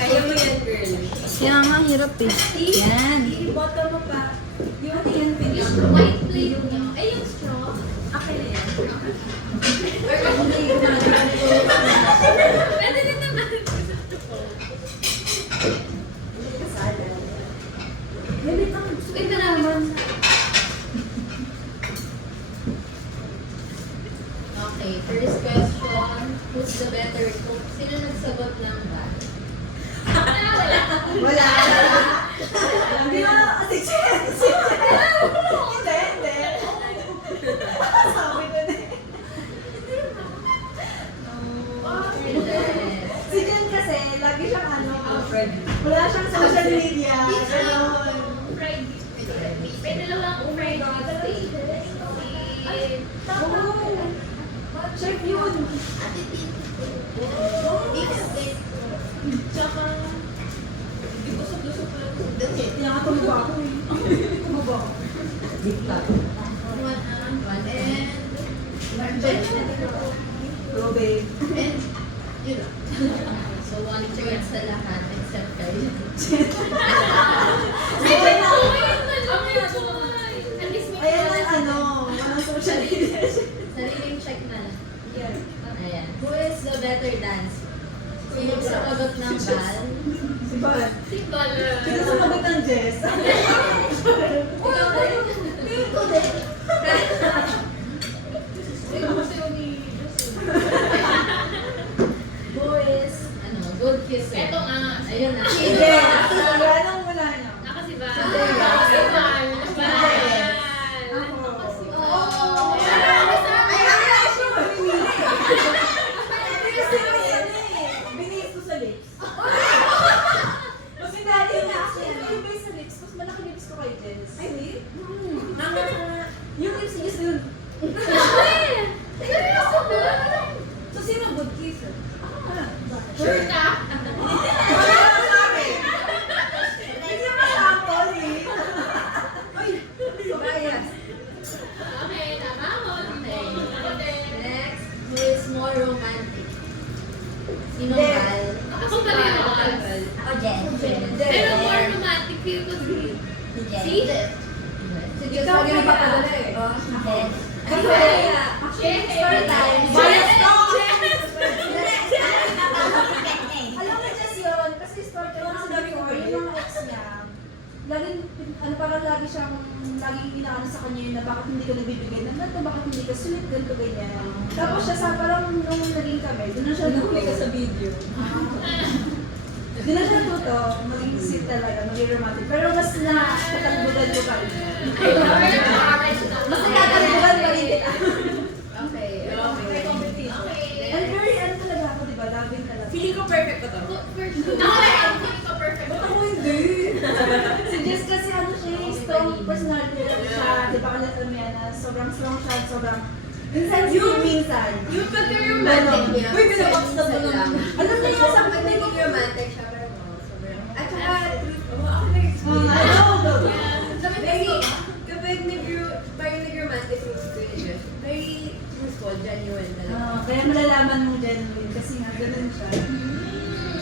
Kaya mo yan, girl. Kaya nga, hirap eh. Yan. I-bottom mo pa. Yung yan, finish. Yung white plate nyo. Ay, yung straw. Akin na yan. Pwede din naman. Ito naman. Okay, first question. Who's the better cook? Sino nagsagot ng bad? Wala. Hindi na, si Jen. Hindi. Sabi ko na eh. Si Jen kasi, lagi siyang wala siyang social media. Ganon. Fried. May dalawang fried steak. Chef yun. Tsaka, di ko susok lang. Kaya nga tumaba ako eh. Tumaba. One and Robe. and yun lang. So, 1/3 sa lahat except kayo. Ayan ang walang social media. Sariling check na lang. Yan. Ayan. Who is the better dancer? Sino sa pagod ng bal? Si Bal. Si Bal. Sino sa pagod ng Jess? Ikaw din. Ikaw din. Who is, good kisser? Ito nga. Ayun na. Sige. Anong mula niyo? Ako si Bal. Sige. Ako si Bal. Ako. Ay, ako na siya mamimili. Kasi binis ko sa lips. Mas dati na ako yung base sa lips. Mas malaki lips ko kay Jess. Ay, hindi? Yung lips niya yun. Seryoso ba? So, sino good kisser? Sure ka? Wala na sabi. Hindi naman sample eh. Ay, bias. Okay, tama ako. Okay. Next, who is more romantic? Sino Jen. Bal? Ako pa rin ako. Ako, Jen. Pero more romantic feel ko si... Si? Ikaw yung napapadala eh. Jen. Actually, story time. Bias to! Alam mo just yun, kasi story time kasi before, yung mga ex niya, laging, parang laging inaano sa kanya yun na bakit hindi ko nagbibigay ng ganito, bakit hindi ka sulit, ganito, ganyan. Tapos siya sa parang nung naging kami, doon na siya nahuli ka sa video. Doon na siya natuto, maging sweet talaga, maging romantic. Pero mas nakatalbugan ko pa rin. Mas nakatalbugan pa rin kita. Okay. May competition. And very, talaga ako, diba? Loving talaga. Feeling ko perfect ko to. Ako perfect. Ba't ako hindi? Si Jess kasi strong personality siya. Di ba kanya na sobrang strong siya, sobrang insensitive minsan. Yung pagka-romantic niya. Uy, pinabox na po naman. Alam niyo yung sa pag Naging romantic siya, pero sobrang... At saka, ako kapag parang nag-romantic yung situation, very truthful, genuine talaga. Kaya malalaman mo genuine kasi nga ganun siya.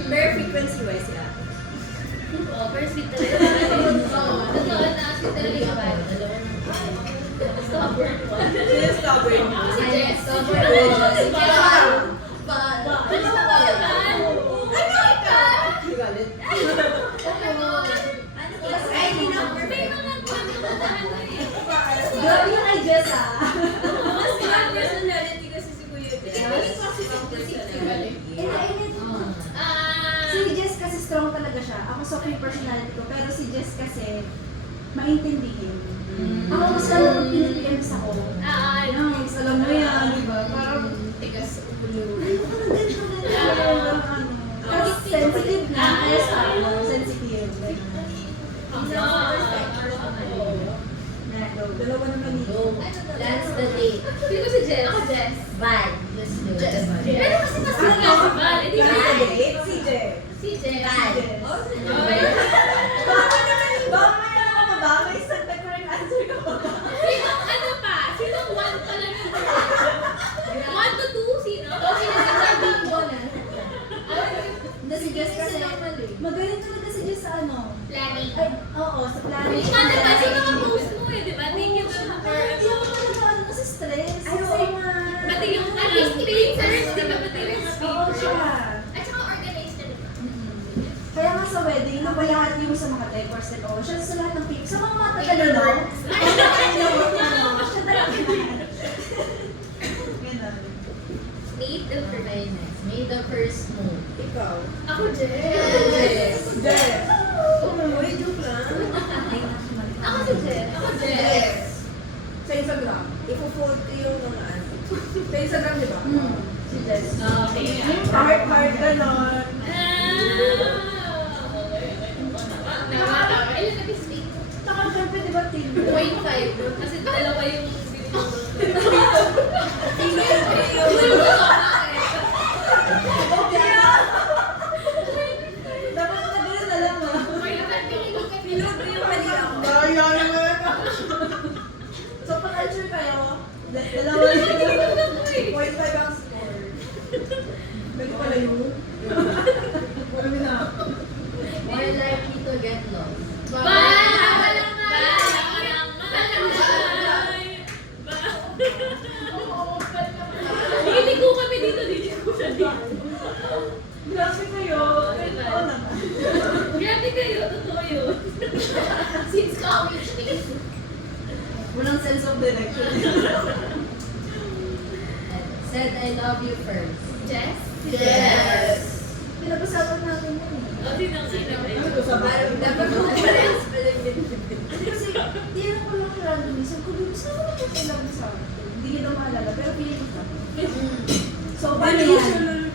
Pero frequency-wise, yeah. Oh, pero sweet talaga. Oo, totoo na sweet talaga yung Bal. Stubborn one. Sino stubborn? Si Jess. Stubborn. Si Bal. Bal. Ano ba? Galit. Ay, hindi na. May mga Grabe yung kay Jess Mas strong personality kasi si Kuya Jess. Si Jess kasi strong talaga siya. Ako soft yung personality ko. Pero si Jess kasi maintindihin. Ako mas lalo pinipilis ako. Nice, alam mo yan, di ba? Parang, tigas ulo. Tapos sensitive na, kaya sa sensitive. Dalawa naman dito. That's the date. Sino si Jess? Ako, Jess. Bal. Just do it. Pero kasi mas nga si Bal. Hindi ba? Si Jess. Si Jess. Bal. Baka naman ako ba? May isang correct answer ko ba? Sinong ano pa? Sinong 1 pa lang? 1 to 2? Sino? O, sino si Bal? Hindi si Jess kasi Magaling talaga si Jess sa ano. Planning. Ay, oo, sa planning. Hindi nga naman, sino ang post mo eh, di ba? Thank you so much for Hindi ako talaga ano kasi stress. Ay, Kasi oo nga. Pati yung papers, di ba? Pati yung Oo papers. siya. At saka organized na diba? Kaya nga sa wedding, napalahati mo sa mga decors and all. Siya sa lahat ng people. Sa mga matatalino. Siya talaga. Ganun. Made the first Made the first move. Ikaw. Ako, Jess. Jess. Uy, joke lang. Ako si Jess. Ako, Jess. Sa Instagram. Ipo-fold ko yung mga ano. Sa Instagram, di ba? Si Jess. Okay. Heart, ganon. Tama. Ilan na mistake? Saka syempre, di ba, team? 0.5. Kasi dalawa yung video. Dapat na gano'n na lang ah. Pinod ko yung mali ako. Kaya naman. So, pag-answer kayo, dalawa yung 0.5 ang score. Ganun pala yun. Kami na. More likely to get lost. Hindi ko kami dito, dito ko na dito. Grabe kayo. Oo naman. Grabe kayo, totoo yun. Since college days. Walang sense of direction. Said I love you first. Jess? Yes. Pinag-usapan natin yun eh. O, tinang Ano to sa bahay? Dapat mo parehas pala yun. Kasi, tinanong ko lang randomly. Sabi ko, gusto mo ba sila sa akin? Hindi kita maalala, pero feeling ko. So, paano yan?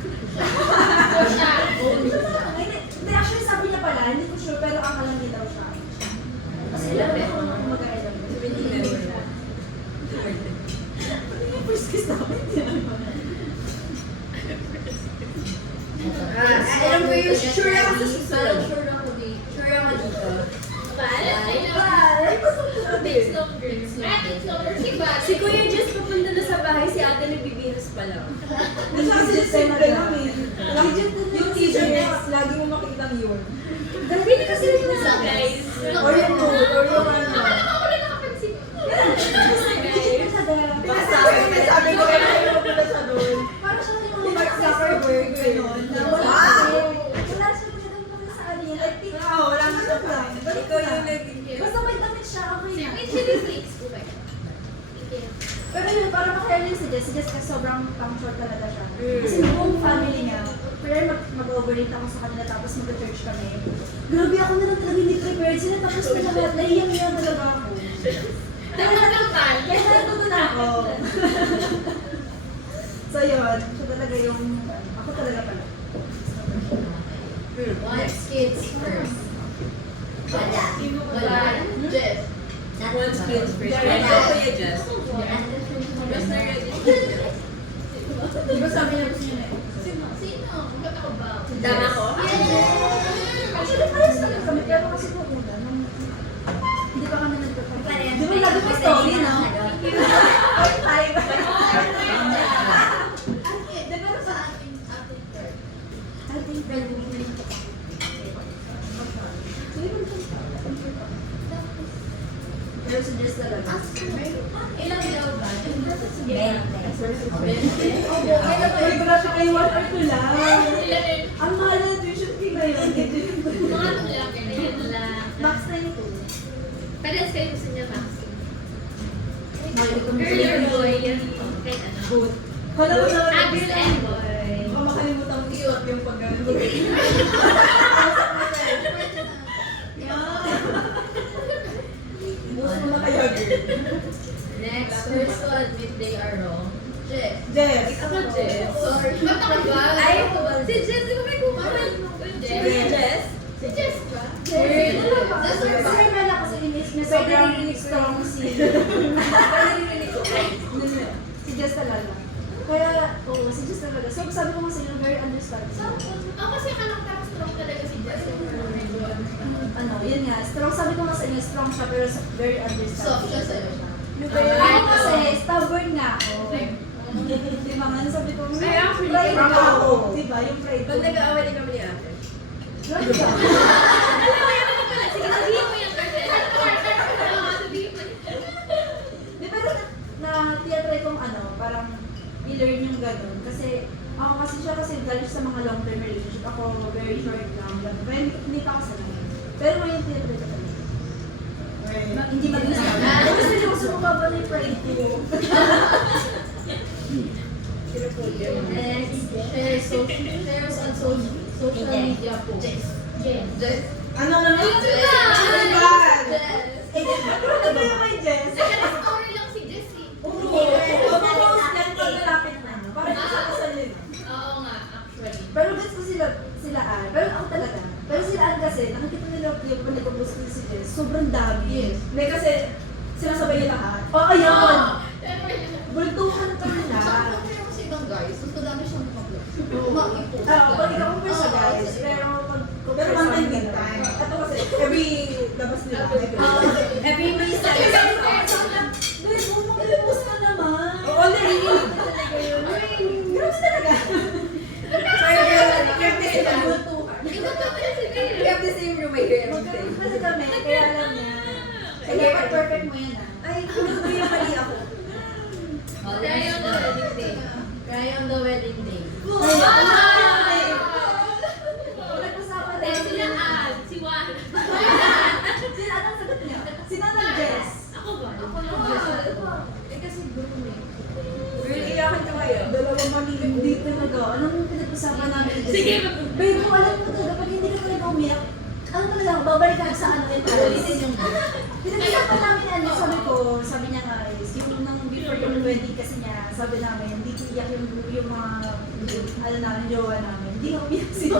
O siya. Hindi, actually sabi niya pala, hindi ko sure, pero akala niya daw siya. Kasi alam ko kung mag-aelam. First kiss namin. Alam ko yung sure ako sa susunod. Sure ako dito. Sure ako dito. Takes longer. Takes longer. Si Bal. Si Kuya Jess papunta na sa bahay, si ate nagbibihas pa lang. Kasi kasi simple lang eh. Yung teacher niya, lagi mo makikita yun. Grabe na kasi rin na. Guys. Or yung mood, or yung ano. Akala ko wala nakapansin. Sabi ko kaya kayo pupunta sa doon. Parang siya yung mga Mark Zuckerberg, gano'n. Wala siya masyadong sa ano yan. I think, Wala na sa plan. Ikaw yung naging basta may damit siya, okay na. May chili flakes ko ba? Thank you. Pero yun, para makaya si Jess kasi sobrang punctual talaga siya. Kasi buong family niya, pero mag-overeat ako sa kanila tapos mag-church kami. Grabe ako na lang talaga hindi prepared sila tapos nahiyang talaga ako. Nakakakal. Kaya natuto na ako. So yun, siya talaga yung, ako talaga pala. What's kids first? Wala. Wala. Jess. One skills first. Wala. Kuya Jess. Basta na-register. Di ba sabi niya gusto niya na Sino? Ba't ako ba? Dama ko? Actually, parang sa kami, pero kasi po una, nung hindi pa kami nagkakaroon. Di ba lagi ko story, no? Ay, Di ba sa ating third? I think pero si Jess talaga. Ilang daw ba? Ay, wala siya kayo 1 or 2 lang. Ilan yun? Ang mahal na tuition fee ngayon. Mga tulak. Ganyan lang. Max na yung 2. Parehas kayo gusto niya maxi. Girl Girl or boy? Kahit ano. Good. Hala mo na. Ah, girl and boy. Baka makalimutan mo isuot yung pag-ano. Bukas mo na kaya, girl. Next, first to admit they are wrong. Jess. Jess. Ako, Jess. Sorry. Ba't ako ba? Ay, si Jess, di ba may kumain? Si Kuya Jess? Si Jess ba? Jess. That's Kasi her ba? Carmela kasi inis niya sobrang strong si... Si Jess talaga. Kaya, oo, si Jess talaga. So, sabi ko nga sa inyo, very understanding. Ako kasi akala ko tapos strong talaga si Jess. Ano, yun nga, strong. Sabi ko nga sa inyo, strong siya, pero very understanding. Soft siya sa'yo. Ako kasi, stubborn nga ako. Di ba nga, sabi ko, Ay, actually, pride strong ako. ako. Di ba, yung pride ko. Pag nag-aaway din kami ni ate. Grabe ka. Sige, sabihin mo yung kasi. Sabihin mo. Di ba na-tiyatry kong parang i-learn yung gano'n. Kasi ako kasi galing sa mga long-term relationship. Ako very short lang. Pero hindi pa ako sanay. Pero ngayon tiyatry ko talaga. Hindi mag-isa. Pero seryoso mo ba na yung pride ko? Next, shares on social media posts. Ano? Ano yung may Jess? Story lang si Jessie. Oo. Pag-post yan pag malapit na. Parang kasal yun. Oo nga, actually. Pero gusto ko sila pero ako talaga. Pero sila kasi, nakikita nila yung pag nag-post ko si Jess, sobrang dami. Yes. Hindi kasi sinasabay niya lahat. Oh, ayun! Pero yun. Bultuhan pa nila. Sa ibang guys, mas madami siyang mag-vlog. Pag ikaw compare sa guys, pero pag Pero one time big time. Ito kasi, every labas nila. every may size. Guys, huwag mag-post ka naman. Oo, narinig. Grabe talaga. Sorry, girl. You have to say that. Bultuhan. Ikaw pa pala si Bea. You have to say you're my hair. Magkaroon kasi kami, kaya alam niya. Sige, pag perfect mo yan Ay, pinag yung mali ako. Cry on the wedding day. Cry on the wedding day. Nag-usapan Then namin. sila Al, si Juan. Sila, anong sagot niya? Si Nanang Jess. Ako ba? Ako lang Jess. Kasi groom eh. Girl, iyakan ka kayo. Dalawang mali. Hindi talaga. Alam mo, pinag-usapan namin. Sige. Babe, kung alam mo talaga, pag hindi ka talaga umiyak, ano talaga, babalik ka sa ano yung Ulitin yung Pinag-usapan namin sabi niya nga is, yung nang before yung wedding kasi niya, sabi namin, hindi tiyak yung mga, namin, jowa namin. Hindi nga umiyak siya.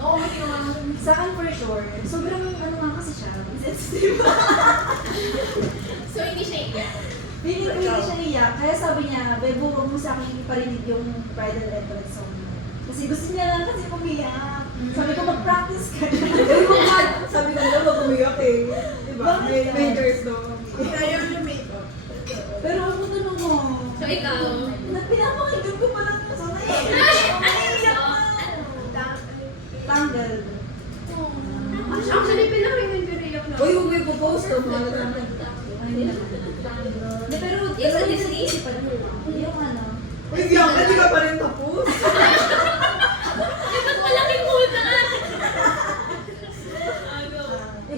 Oo, hindi naman. Sa akin for sure, sobrang nga kasi siya, sensitive. So, hindi siya iyak. Hindi siya iyak. Kaya sabi niya, Bebo, huwag mo sa akin iparinig yung bridal entrance song. Kasi gusto niya lang kasi umiyak. Sabi ko, mag-practice ka na. Sabi ko nila, mag-umiyak eh. Diba? Bakit ka? Majors daw. Kaya yung makeup. Pero ako tanong mo, So, ikaw? pinapakinggan ko pa lang yung song na eh. Umiiyak na. Tangled. Actually, pinakinggan ko rin yung Uy, huwag may popost to. Mga natin. Hindi naman. Hindi, pero Yes, dalawa yes, yung naisipan mo. Yung Uy, biyak ka, di ka pa rin tapos. Ba't malaking multa ka?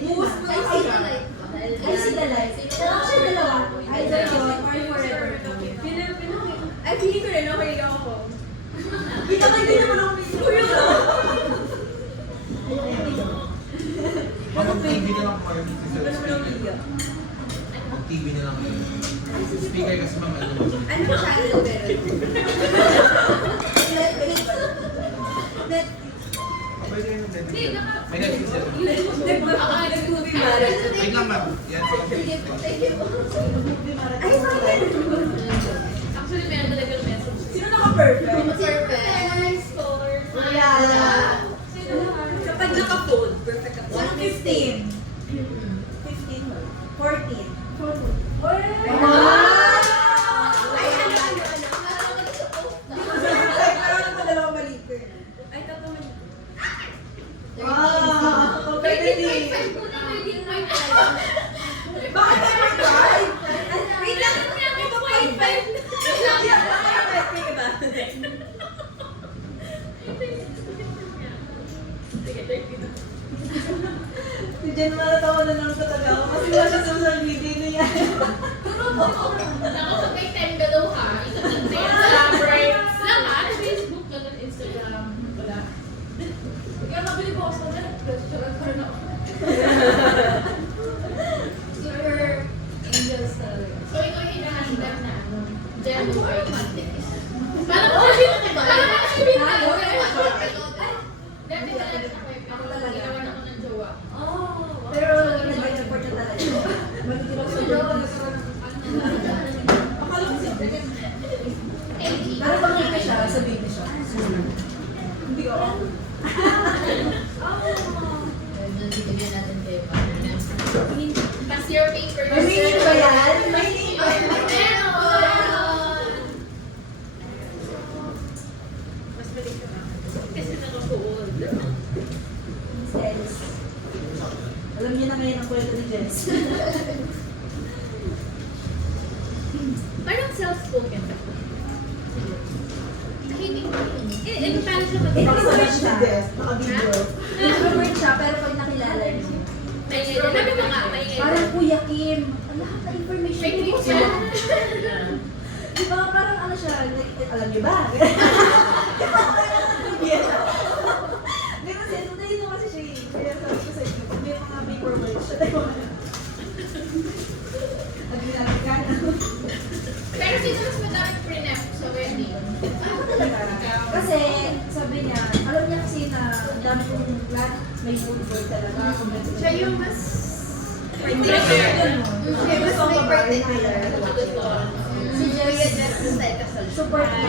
Post mo I na see siya. the light. I see the light. Pero siya dalawa. Either yun or forever. Ay, feeling ko rin, okay lang ako. Pinakinggan niya mo lang Mag-TV na lang kayo. Ano mo lang biyak? Mag-TV na lang kayo. Speaker kasi mga ano. Ano channel meron? Pwede yung Hindi, Netflix. naka... May Netflix yan. Nag-movie marathon. Wait lang ma'am. Yan. Ay, bakit? Actually, meron talaga ng message. Sino naka-perfect? Perfect. Score. Wala. Kapag naka-fold, perfect ako. 15. 14. Ay, ano? Di ko sa perfect, pero ano pa dalawang mali ko eh. Ay, tatlo man. Wow! Competitive. 13.5 ko na, 13.5. Bakit tayo may drive? Wait lang, may 2.5. Sige, 13. Si Jen malatawa na lang talaga ako kasi wala siya sa social media niya. Naku, pag may time ka daw ha, isang na yan sa breaks lang ha, Facebook ka ng Instagram. Wala. Kaya nabili ko ako sa Netflix, charot ako. Super angels talaga. So, ikaw yung hinahandap na ano, Gem or Matrix. Parang kasi binago. Dati ka lang Ako talaga. ginawan ako ng jowa. Pero nag-support niya talaga. Magiging ako sa jowa. Akala ko siya. Pero pag may siya, sabihin niya siya. Hindi ako. Bigyan natin kayo para Pass your papers. May meaning ba yan? May meaning ba yan? Meron! Mas mali ka na. Kasi nakapuol. Jens. Alam niyo na ngayon ang kwento ni Jens. Parang self-spoken. Hindi. Paano siya Extrovert siya. Naka-video. Introvert siya, pero pag nakilala niyo, Sabi mo nga, parang Kuya Kim, ang lahat ng information Fake niyo news po. yan. Di ba, parang ano siya, like, alam niyo ba? Di kasi, tunay mo kasi siya eh. Kaya sabi ko sa inyo, pag may mga paperwork siya, nag-ginamit ka na. Pero sino mas madaming pre-nep sa wedding? Kasi, sabi niya, alam niya kasi na ang dami kong lahat may mood board talaga. Siya yung mas... Siya mas may particular. Si Jess, support na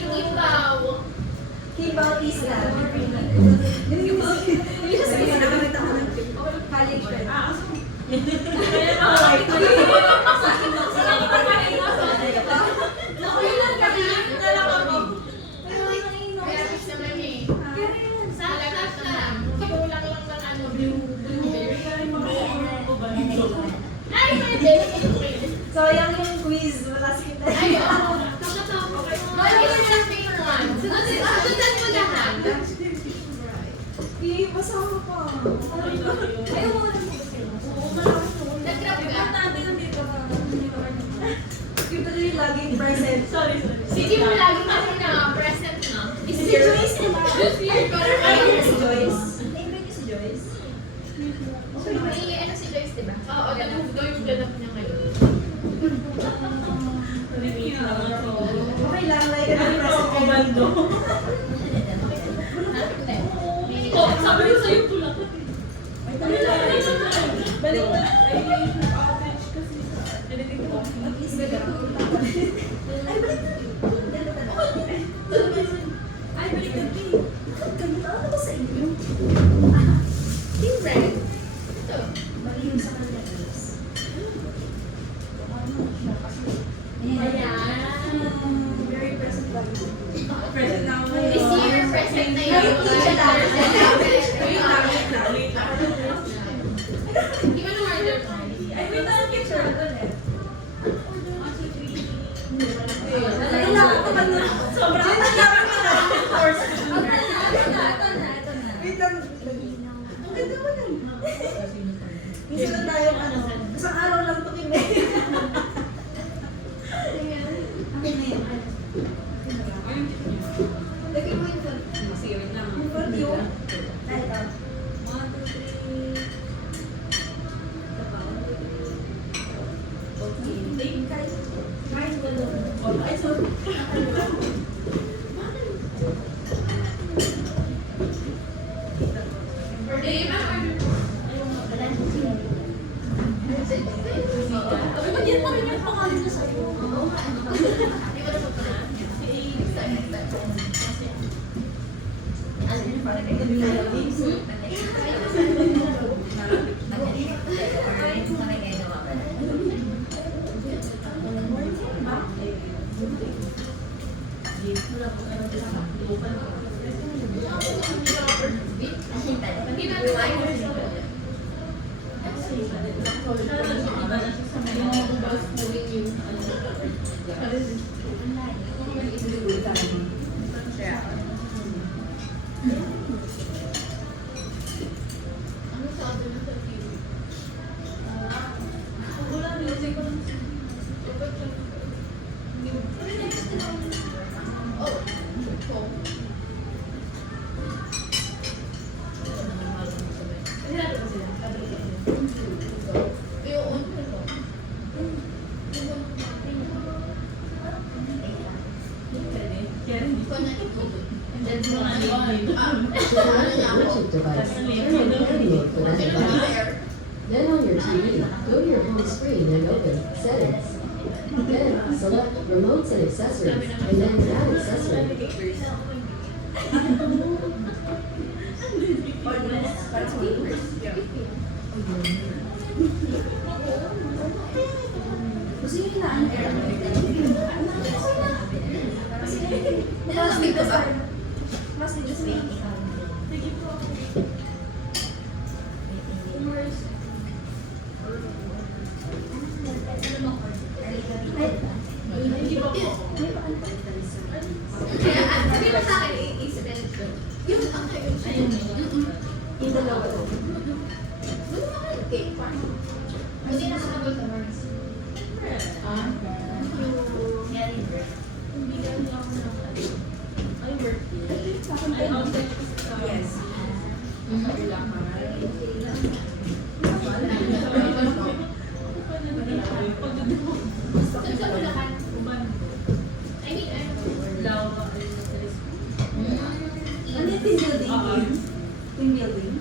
Sige ba? Kim Bautista. Hindi siya sabi na nakakita ko ng college friend. Nakulilan kami. Pero naiinom. Kaya fish naman eh. Sa Malakas naman. Kulang lang ng ano, blueberry. Ay, pwede. So, yung quiz, wala si kita. Ay, oo. Ay, yun yung main one. Sundan mo lahat. Basa ko pa. Ayaw mo na Nag-grab ka. Yung tuloy laging present. Sige mo lagi kasi na present na. Si Joyce naman. This year, parang Ay, ay, si Joyce. Name niyo si Joyce? may ano si Joyce, diba? Oo, nag-move daw yung ganap niya ngayon. Okay lang, like, ano present kayo. Sabi rin sa'yo tulak. Balik na. Outreach kasi sa At least balik ko. Ay, balik na. Ay, balik na. Ganito ako ba sa inyo? Team Red. Ito. Balik yung sa kanya, guys. Ano siya kasi? Very present lang. present na ako This year, present na yun. Ay, teacher lang. Hindi ko na-order mo. Ay, may talang picture na doon eh. Kailangan ko ba na? Sobrang Wait lang. Ang ganda mo nun. Minsan na tayo, ano, isang araw lang ito kime. Akin na yun. Lagay mo yung phone. Sige, wait lang. Yung phone yun. Ay, ikaw. 1, 2, 3. Okay. Ay, so, birthday ba? Sabi ko, yan pa rin yung pangalan niya sa'yo. Di ba dapat pala? Hindi na ano sa atin na sa TV? Oh, oh. Bluetooth device. Turn on manual for that device. Then on your TV, go to your home screen and open Settings. Then select Remotes and Accessories, and then Add Accessory. Para sa Gusto niyo hinaan yung air? Nilalamig ka ba? Mas dito sa Kaya, sabi mo sa akin, i-spell ko. Yun, okay. yung dalawa to. Gusto mo kayo cake pa? Hindi na sabi sa Mars. Yes. Saan sa Bulacan? I mean, Ano yung team building? Team building?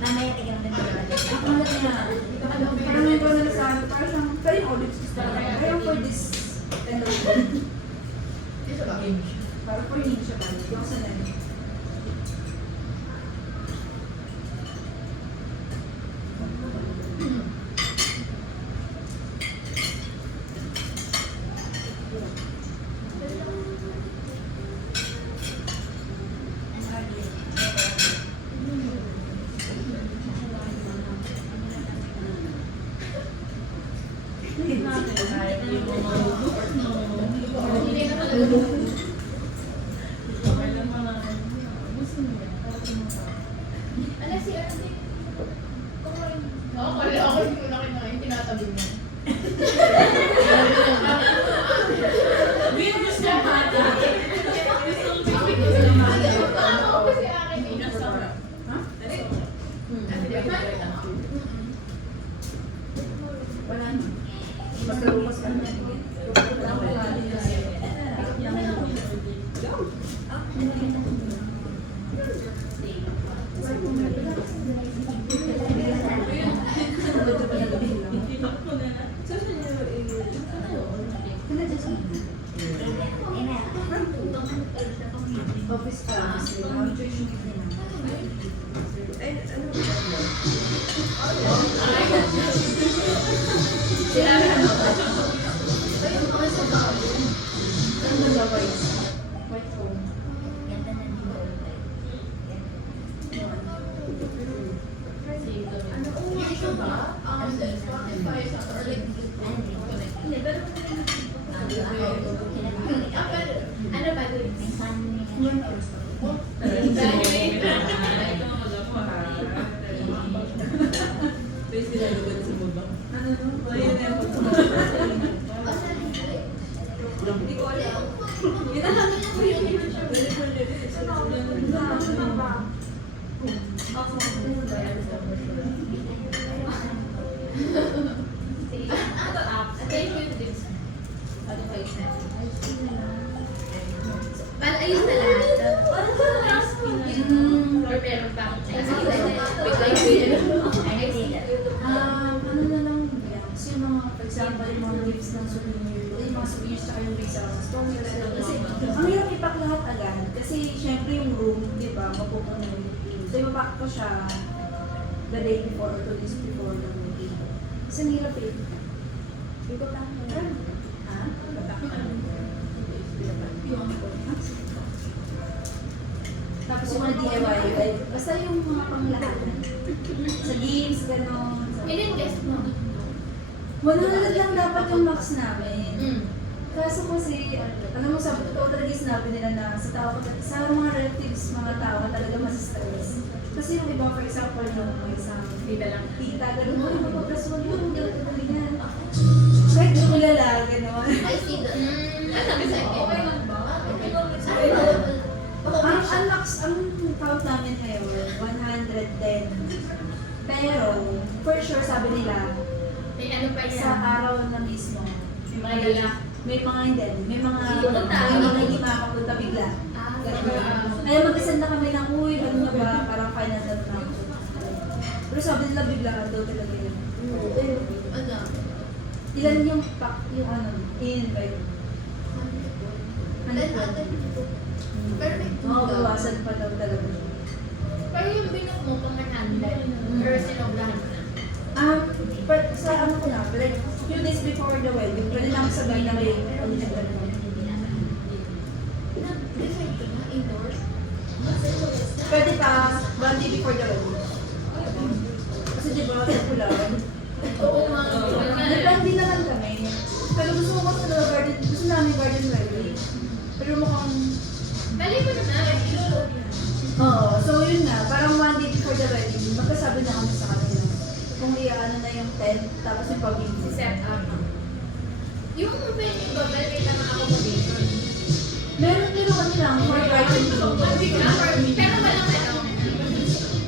Mamaya tignan natin yung Parang may bago na sa amin, parang siyang, pero yung audit system, pero for this, ano, parang for hindi siya balik, yung sa nani. Ano si Ate? Ako, hindi ko na kinain, tinatabi niya. Kasi akin, Wala na. Basta lumas ka na. Office ka. Ano ba ba yun? White phone. Ano ba ito? Yun first. Hindi ko alam. Yun ang sabi niya ko yun. Ayun na lahat. Yung prepare pa ako. Ano na lang yan? Kasi yung mga, for example, yung mga gifts ng souvenir, yung mga souvenirs sa yung results, kasi ang hirap ipak lahat agad. Kasi syempre yung room, di ba, mapupuno yung meeting. So ipapak ko siya the day before or 2 days before the meeting. Kasi ang hirap eh. Ikaw lang. Ha? Tapos yung mga DIY, basta yung mga panglahat. Sa games, gano'n. Ilan guess mo? 100 lang dapat yung max namin. Kaso kasi, alam mo, sabi totoo talaga yung sinabi nila na sa tao, sa mga relatives, mga tao talaga mas-stress. Kasi yung iba, for example, yung may isang tita, gano'n mo, yung magpaprasuan yun, gano'n yan. Kahit yung kilala, gano'n. I see the... Ano sabi sa akin? Okay lang ba? count namin ngayon, 110. Pero, for sure, sabi nila, May ano pa yan? sa araw na mismo, May mga dala. may mga hindi, may mga Pupunta. hindi makapunta bigla. Kaya mag-isend na kami ng, uy, ano na ba, parang final na na. Pero sabi nila bigla ka daw talaga yun. Ano? Ilan yung pack, yung ano, in-invite? Pero may Mabawasan pa daw talaga. Pero yung binook mo pang 100, or sinobrahan mo na? Sa ano ko na, like, few days before the wedding, pwede lang sabihin na may Decide ka na, indoors? pwede pa, 1 day before the wedding. Kasi di ba, popular. Oo nga. Nag-plan naman kami. Pero gusto ko sa garden, gusto namin garden wedding. Pero mukhang, Bali mo na na, ilulog na. oo, so yun nga, parang 1 day before the wedding, magkasabi na kami sa kanila. Kung ano na yung tent, tapos yung pag-ibig. Set up. Yung venue ba, bali ka ng accommodation? Meron din kami lang, for garden Pero walang ano,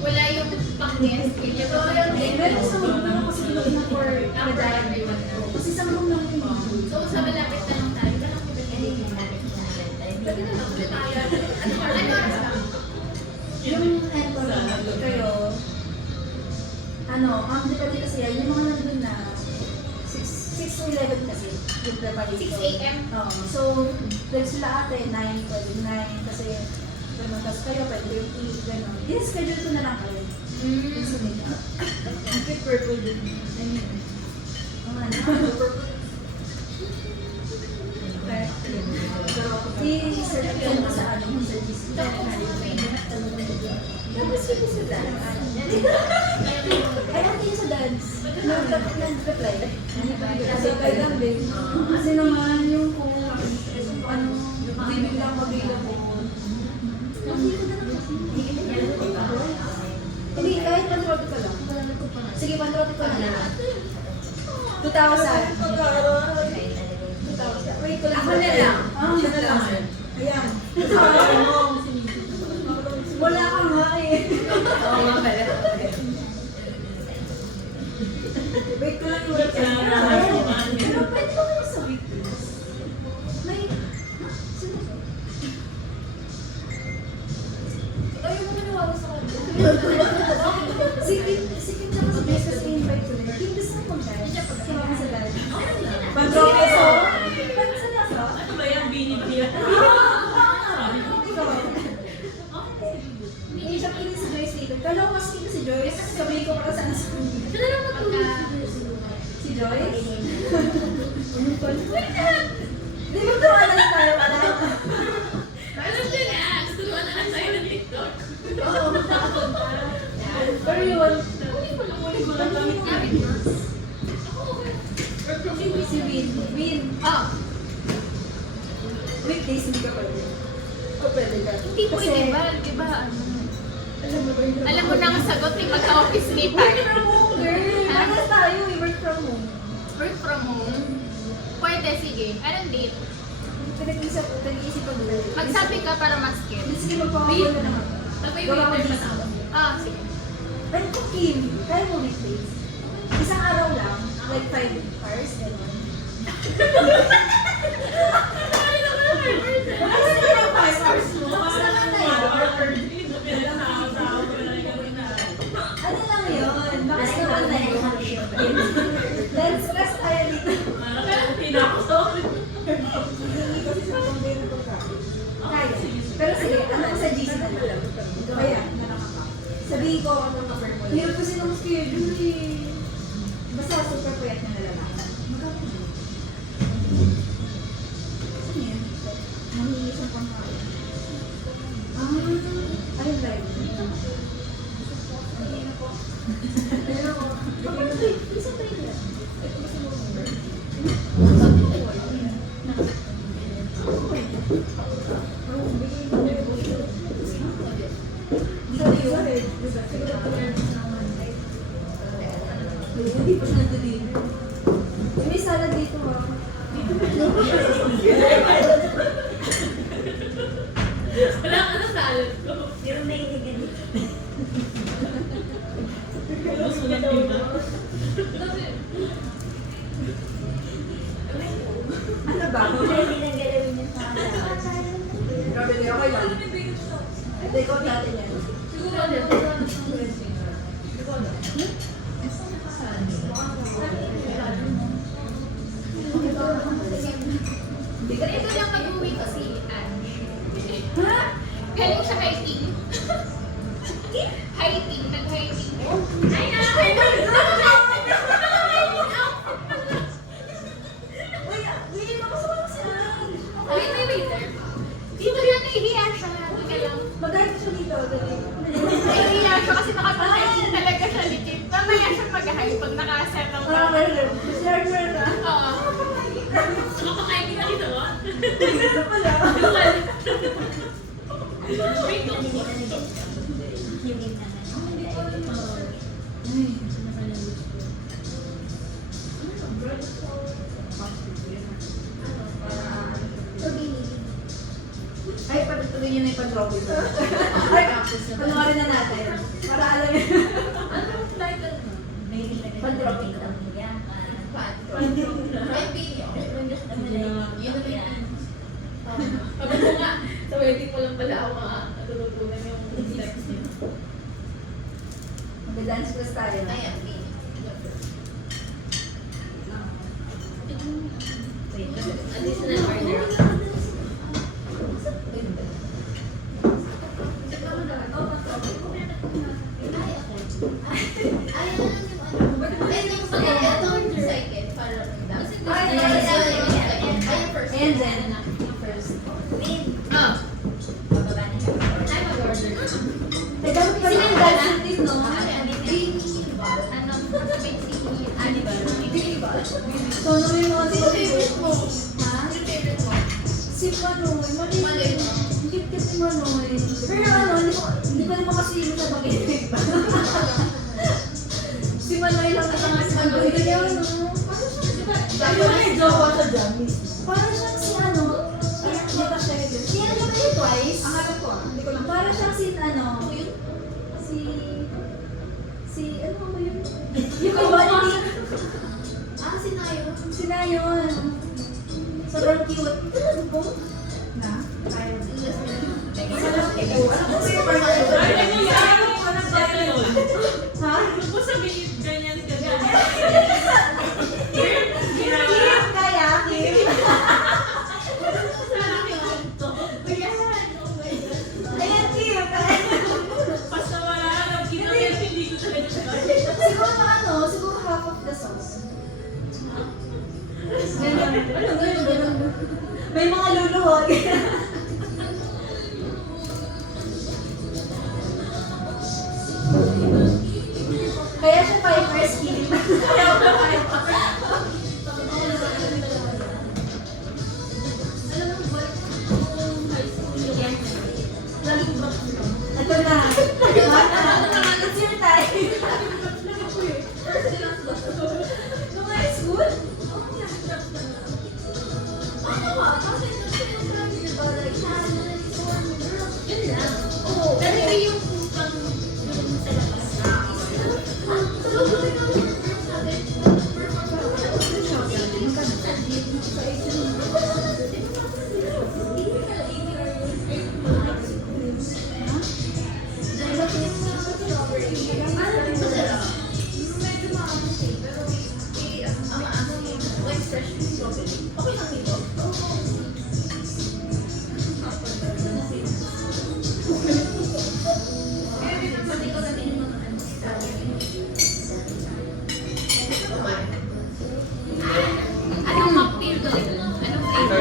wala yung pang-guest. Meron sa mga meron kasi gawin na for madaan. Kasi sa mga lang yun. So, sa malapit na lang tayo, walang pibigyan yung Sabi na lang, ulit tayo. Ano oras ba? Yung tent kayo, ano, ang depende kasi yan, yung mga nandun na 6 to 11 kasi yung preparation. 6 a.m.? Oo. So, like sila ate, 9, pwede 9 kasi ganun. Tapos kayo, pwede yung 8, gano'n. Yes, schedule ko na lang kayo. Ang cute purple din. I mean, I-search ko sa ano, sa GC. Tapos ko sa dance. Ay, ate yung sa dance. Nag-reply. Kasi okay lang din. Kasi naman yung kung ano, bibig lang available. Hindi, kahit pantropi ka lang. Sige, pantropi ka lang. 2,000. 2,000. Wait ko lang. Ako na lang. Siya na lang. ayan. Wala kang nga eh. Oo nga pala. Wait ko lang yung website. Pero pwede ba kayo sa weekdays? May... Ayaw mo maniwala sa kanya. Si Kim na kasi best kasi invite ko rin. Kim, gusto mo mag-dance? Sumama sa dance. Pag-propeso. Pag-salasa? Ano ba yan? Binibigyan. Hindi siya kinig si Joyce dito. Kala ko kasi si Joyce, sabihin ko para sana sa kanya. Siya na lang matulog. Si Joyce? Di ba tuwa na tayo pala? Alam din nga, tuturuan na lang tayo ng TikTok. Oo. Pero yun, Kunin ko lang gamit ko. si Win. Win. Oh, Weekdays hindi ka pwede. O pwede ka. hindi po Kasi- ba? Di ba ano? Alam mo ba yung Alam mo na ang sagot ni magka-office meet Work tayo. from home, girl. Ano tayo? We work from home. Work from home. Pwede, sige. Anong date? Pinag-iisip ko doon. Magsabi ka para mas-skip. Sige, magpapagawa na naman. Gawa ko dito. Ah, sige. Pero kung Kim, kaya mo weekdays. Isang araw lang, like 5 hours, gano'n. Ano na yung 5 hours mo? Tapos naman na yun. Ano lang yun? Bakas naman na yun. Dahil stress tayo dito. Kaya. Pero sige, ano sa GC na lang. Kaya, sabihin ko, hirap kasi ng schedule eh. Basta super puyat na lalaki. Magkano? Saan yan? Mahingi sa pangkain. Ayun live. Hindi na po. Pero, kapag tayo, isang tayo nila. Ito kasi mo number. Hindi pa siya nag-deliver. May salad dito ha. Wala ka na salad ko. Yung may ba? Hindi nang galawin yung mga Grabe kayo, okay lang. Hindi, ikaw natin yan. Siguro din. Ganito lang mag-uwi ko si Ange. Galing siya hiking. Hiking, nag-hiking. Ay, naka-hiking! Willie, makasama si Anne. Wait. Di ba na nahihiya siya? Teka lang. Mag-art siya dito. Dali. Nahihiya siya kasi nakapag-hiking talaga siya legit. Mamaya siya mag-hike pag nakaset ng Learner na. Oo. Nakapakain na kita mo? Ito pala. Wait, Ay, patuloy nyo na yung pag-drop ito. Ay, panoorin na natin. Para alam nyo. anong title mo? Pag-drop ito. Ay, video. Sabi ko nga, sa wedding ko lang pala ako natutunan yung steps niya. Mag-dance class tayo. Ayan, additional order. And then, first. Oh. Eh, dapat pala yung dance din, no? So, ano yung mga Ha? Si Manoy. Manoy. Hindi kasi Manoy. Pero ano, hindi ko naman kasi yung sa bagay. Si Manoy lang na lang si Manoy. Ganyan, no? Sabi ko may jowa sa Jamis. Parang siyang si ano, hindi ba siya yun? Si ano ba yung Twice? Ang alam ko hindi ko lang. Parang siyang si ano, si ano ba yun? Yung kabali. Sinayon. Sobrang cute. Talaga po? Na? Ayaw. Ha? Kim, kaya? Kim? Ayan, Kim. Siguro half of the sauce. Ganun. May mga luluhod. Kaya siya pa yung first Kim. Ito na. It's your time. Nung high school? Pero yung pang sa labas. Anong cocktail doon? Anong flavor?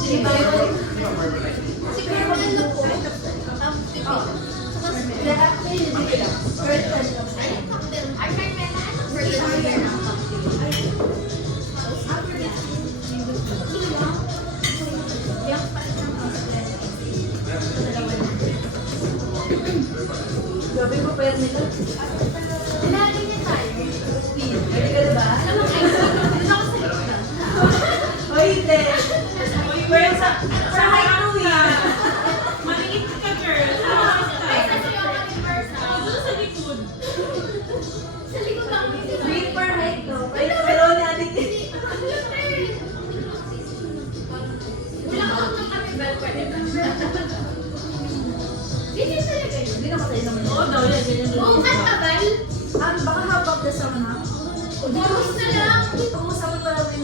Diba yun? Siguro ano po? Actually, hindi lang. First time. Anong cocktail? Ay, Carmela, anong flavor ng cocktail? Gabi ko pa yan nito. Lagi niya tayo. Ready ka na ba? Anong ice cream? Doon ako sa likod. Hoy, hindi. Pero sa high school yan. Maliit ka, girl. Ay, sa iyo ka ni Versa. Doon sa likod. Sa likod ako. Green per height, no? Pero natin din. Ang lutay. Oo daw, yan, ganyan daw. Oo, ang tagal. Baka habang the summer na. Tapos na lang. Pag-usapan pa namin